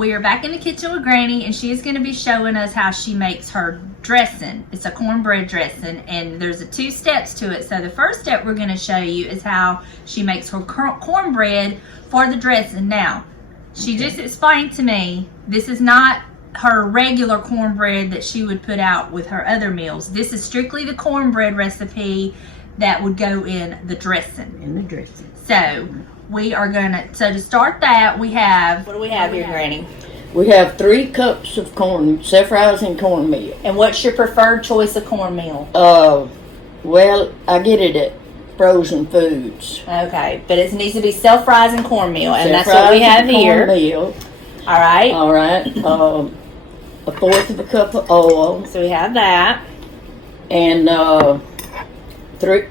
We are back in the kitchen with Granny, and she is going to be showing us how she makes her dressing. It's a cornbread dressing, and there's 2 steps to it. So the first step we're going to show you is how she makes her cornbread for the dressing. Now, she just explained to me this is not her regular cornbread that she would put out with her other meals. This is strictly the cornbread recipe that would go in the dressing. In the dressing. So we are gonna, so to start that, we have, what do we have here, Granny? We have 3 cups of corn, self-rising cornmeal. And what's your preferred choice of cornmeal? Well, I get it at Frozen Foods. Okay, but it needs to be self-rising cornmeal, and that's what we have here. Cornmeal. All right. All right. 1/4 of a cup of oil. So we have that. And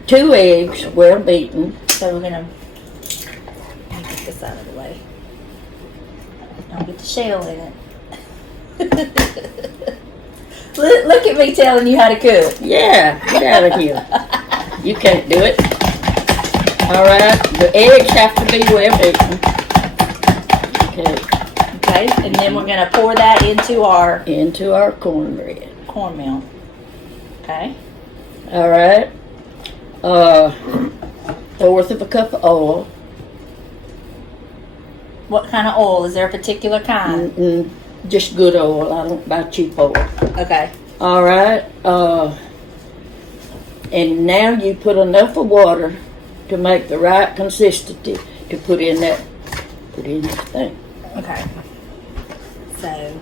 2 eggs, well beaten. So we're gonna get this out of the way. Don't get the shell in it. Look at me telling you how to cook. Yeah, get out of here. You can't do it. All right, the eggs have to be well beaten. Okay, and then we're gonna pour that into our cornbread. Cornmeal. Okay. All right. 1/4 of a cup of oil. What kind of oil? Is there a particular kind? Just good oil. I don't buy cheap oil. Okay. All right. And now you put enough of water to make the right consistency to put in that thing. Okay. So.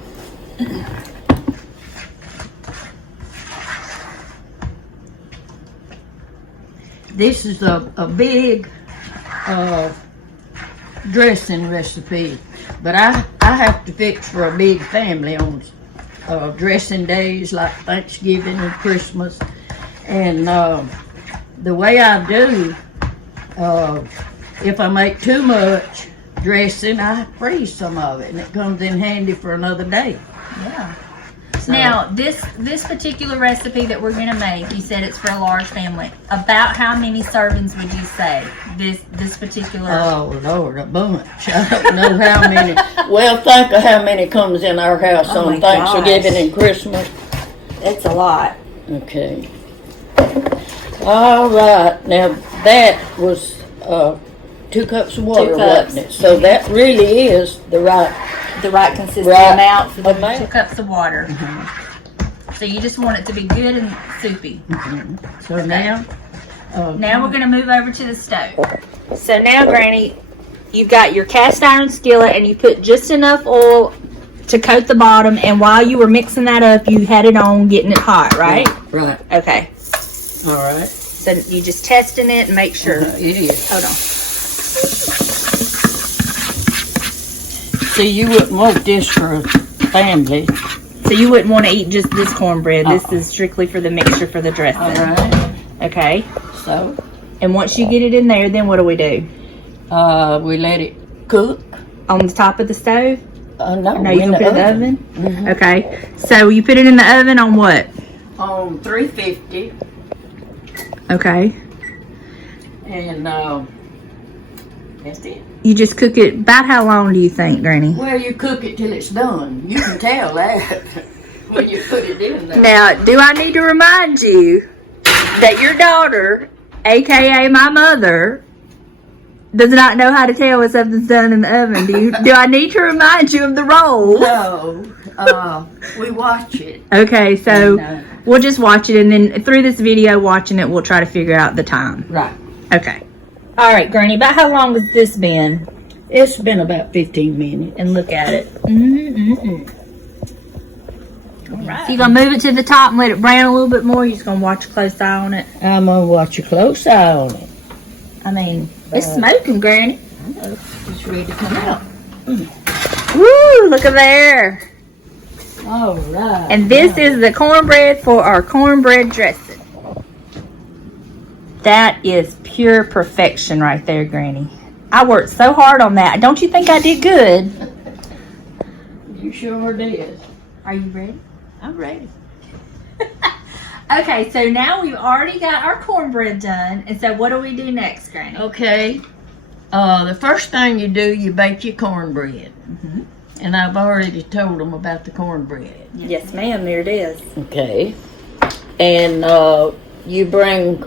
This is a big dressing recipe, but I have to fix for a big family on dressing days like Thanksgiving and Christmas. And the way I do, if I make too much dressing, I freeze some of it, and it comes in handy for another day. Yeah. So. Now, this particular recipe that we're going to make, you said it's for a large family. About how many servings would you say this particular? Oh, Lord, a bunch. I don't know how many. Well, think of how many comes in our house on Thanksgiving and Christmas. It's a lot. Okay. All right. Now, that was 2 cups of water, 2 cups. wasn't it? So that really is the right consistent amount for the 2 cups of water. So you just want it to be good and soupy. So now we're going to move over to the stove. So now, Granny, you've got your cast iron skillet, and you put just enough oil to coat the bottom, and while you were mixing that up, you had it on getting it hot, right? Right. Okay. All right. So you just testing it and make sure. It is. Hold on. See, you wouldn't want this for a family. So you wouldn't want to eat just this cornbread. This is strictly for the mixture for the dressing. All right. Okay. So. And once you get it in there, then what do? We let it cook. On the top of the stove? No, you can put it in the oven? Okay. So you put it in the oven on what? On 350. Okay. And that's it. You just cook it, about how long do you think, Granny? Well, you cook it till it's done. You can tell that when you put it in there. Now, do I need to remind you that your daughter, aka my mother, does not know how to tell when something's done in the oven? Do I need to remind you of the roll? No. We watch it. Okay, so we'll just watch it, and then through this video watching it, we'll try to figure out the time. Right. Okay. All right, Granny, about how long has this been? It's been about 15 minutes. And look at it. All right. So you're going to move it to the top and let it brown a little bit more? You're just going to watch a close eye on it? I'm going to watch a close eye on it. I mean, it's smoking, Granny. I know. It's ready to come out. Woo, look at there. All right. And this is the cornbread for our cornbread dressing. That is pure perfection right there, Granny. I worked so hard on that. Don't you think I did good? You sure did. Are you ready? I'm ready. Okay, so now we've already got our cornbread done. And so what do we do next, Granny? Okay. The first thing you do, you bake your cornbread. And I've already told them about the cornbread. Yes, ma'am. There it is. Okay. And you bring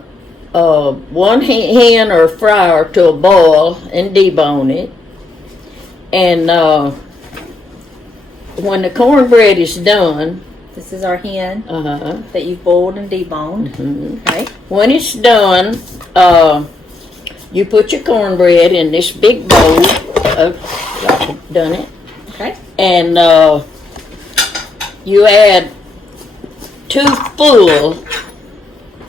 one hen or fryer to a boil and debone it. And when the cornbread is done, This is our hen uh-huh, that you've boiled and deboned. mhm. Okay. When it's done, you put your cornbread in this big bowl. Like I've done it. Okay. And you add 2 full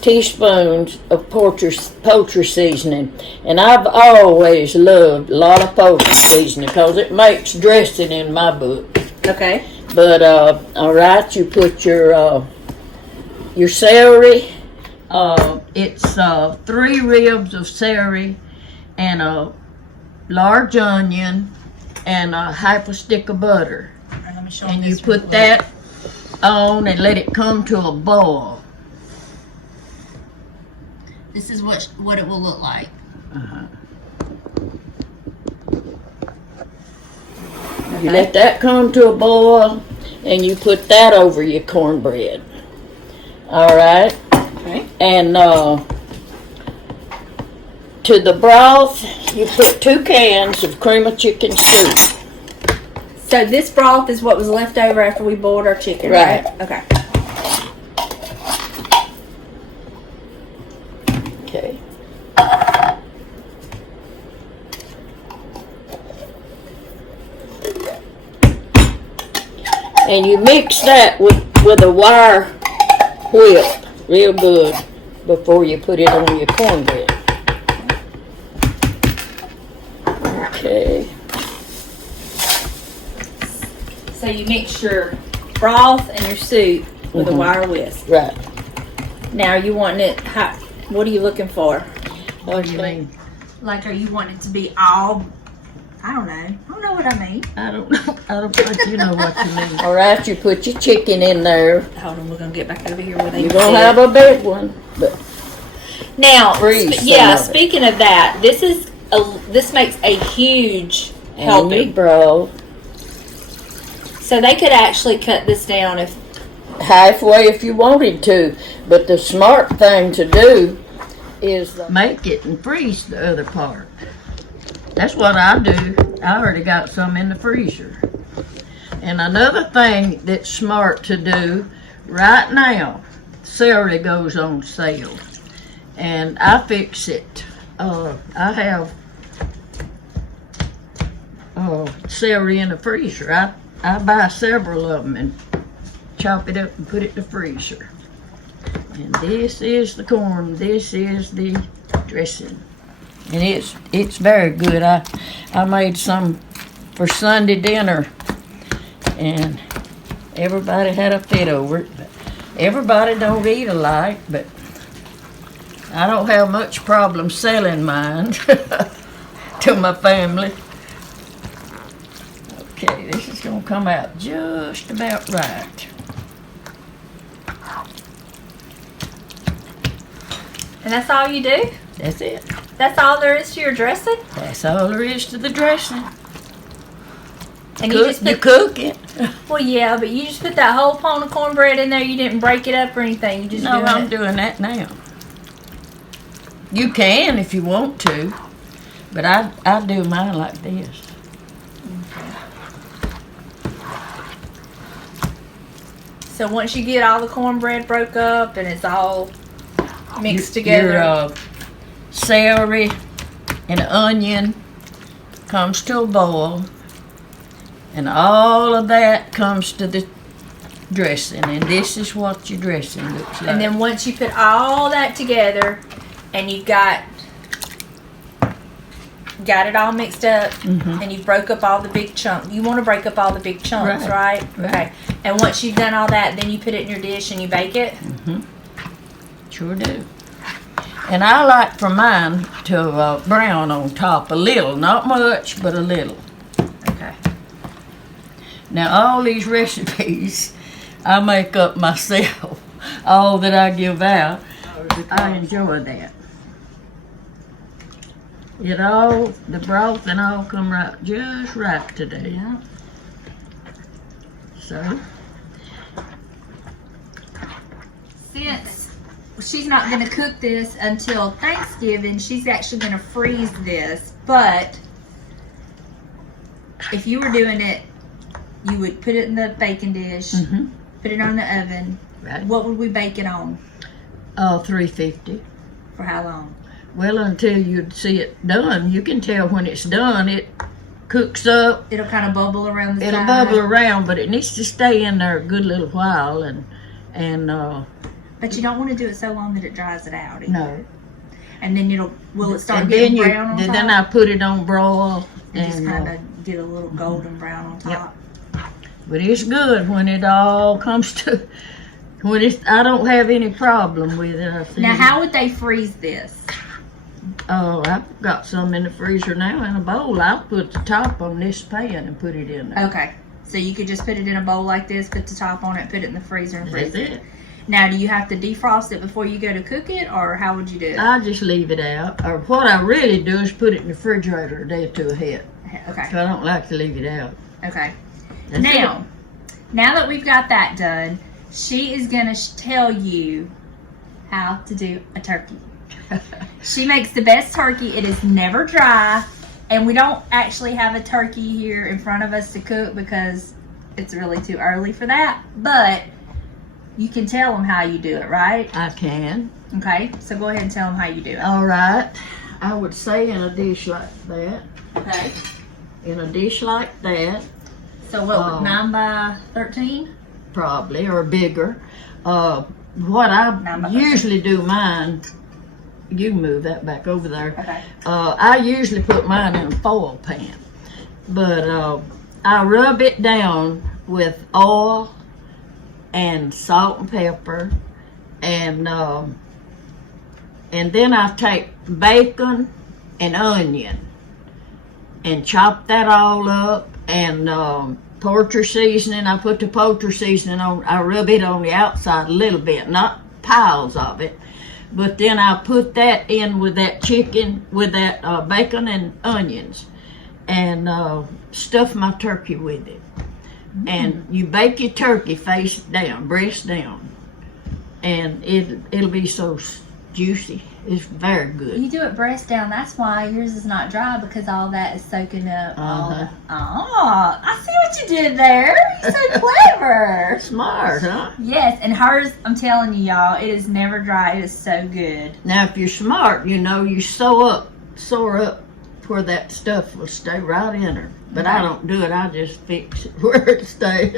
teaspoons of poultry seasoning. And I've always loved a lot of poultry seasoning because it makes dressing in my book. Okay. But all right, you put your celery. It's 3 ribs of celery and a large onion and a half a stick of butter. Let me show And you put that on and let it come to a boil. This is what it will look like. Uh-huh. You let that come to a boil, and you put that over your cornbread. All right. Okay. And to the broth, you put 2 cans of cream of chicken soup. So this broth is what was left over after we boiled our chicken, right? Okay. Okay. And you mix that with a wire whip real good before you put it on your cornbread. Okay. So you mix your broth and your soup with a wire whisk. Right. Now you want it hot. What are you looking for? What do you mean? Like, are you wanting it to be all? I don't know. I don't know what I mean. I don't know. I don't think you know what you mean. All right, you put your chicken in there. Hold on, we're gonna get back over here where they. You're gonna have a big one, but now. freeze some Yeah. of it. Speaking of that, this makes a huge And you helping. broth So they could actually cut this down if. halfway if you wanted to, but the smart thing to do is make it and freeze the other part. That's what I do. I already got some in the freezer. And another thing that's smart to do right now, celery goes on sale, and I fix it. I have celery in the freezer. I buy several of them and chop it up and put it in the freezer. And this is the corn. This is the dressing. And it's very good. I made some for Sunday dinner, and everybody had a fit over it. But everybody don't eat alike, but I don't have much problem selling mine to my family. Okay, this is gonna come out just about right. And that's all you do? That's it. That's all there is to your dressing? That's all there is to the dressing. And you just You put, cook it. well, yeah, but you just put that whole pound of cornbread in there. You didn't break it up or anything. You just No, doing I'm it. doing that now. You can if you want to, but I do mine like this. So once you get all the cornbread broke up and it's all mixed together. Your celery and onion comes to a boil, and all of that comes to the dressing, and this is what your dressing looks like. And then once you put all that together and you got it all mixed up and you broke up all the big chunks. You want to break up all the big chunks, right? Okay. And once you've done all that, then you put it in your dish and you bake it? Sure do. And I like for mine to brown on top a little, not much, but a little. Okay. Now all these recipes I make up myself. All that I give out, I enjoy that. The broth and all come right, just right today. So, since she's not going to cook this until Thanksgiving, she's actually going to freeze this. But if you were doing it, you would put it in the baking dish, put it on the oven. right. What would we bake it on? 350. For how long? Well, until you see it done. You can tell when it's done. It cooks up. It'll kind of bubble around the It'll side. bubble around, but it needs to stay in there a good little while. And But you don't want to do it so long that it dries it out either. no. And then will it start And getting then brown on top? then I put it on broil. and just kind of get a little golden brown on top. But it's good when it all comes to, when it's, I don't have any problem with it. I think. Now, how would they freeze this? Oh, I've got some in the freezer now in a bowl. I'll put the top on this pan and put it in there. Okay. So you could just put it in a bowl like this, put the top on it, put it in the freezer and freeze That's it. it. Now, do you have to defrost it before you go to cook it, or how would you do it? I just leave it out. Or what I really do is put it in the refrigerator a day or two ahead. Okay. So I don't like to leave it out. Okay. That's Now that we've got that done, she is going to tell you how to do a turkey. She makes the best turkey. It is never dry. And we don't actually have a turkey here in front of us to cook because it's really too early for that. But you can tell them how you do it, right? I can. Okay. So go ahead and tell them how you do it. All right. I would say in a dish like that. Okay. In a dish like that. So what, 9 by 13? Probably, or bigger. What I usually do mine, you can move that back over there. Okay. I usually put mine in a foil pan. But I rub it down with oil and salt and pepper. And then I take bacon and onion and chop that all up, and poultry seasoning. I put the poultry seasoning on. I rub it on the outside a little bit, not piles of it, but then I put that in with that chicken, with that bacon and onions, and stuff my turkey with it. And you bake your turkey face down, breast down, and it'll be so juicy. It's very good. You do it breast down. That's why yours is not dry, because all that is soaking up. Oh, I see what you did there. You're so clever. Smart, huh? Yes, and hers, I'm telling you, y'all, it is never dry. It is so good. Now, if you're smart, you know, you sew up where that stuff will stay right in her. But I don't do it. I just fix it where it stays.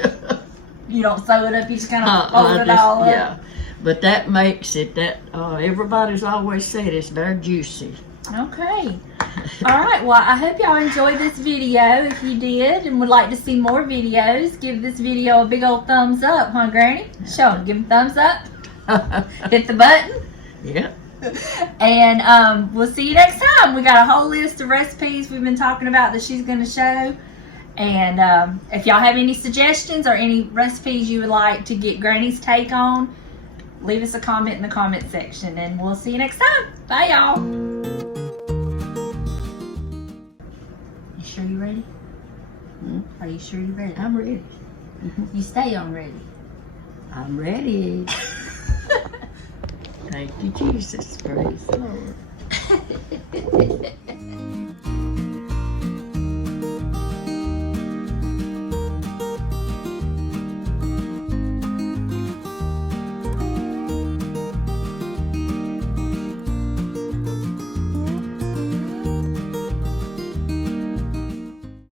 You don't sew it up. You just kind of fold it all up. Yeah. But that makes it everybody's always said it's very juicy. Okay. All right. Well, I hope y'all enjoyed this video. If you did and would like to see more videos, give this video a big old thumbs up, huh, Granny? Show 'em. Give 'em thumbs up. Hit the button. Yeah. And we'll see you next time. We got a whole list of recipes we've been talking about that she's going to show. And if y'all have any suggestions or any recipes you would like to get Granny's take on, leave us a comment in the comment section, and we'll see you next time. Bye, y'all. You sure you ready? Are you sure you're ready? I'm ready. You stay on ready. I'm ready. Thank you, Jesus. Praise the Lord.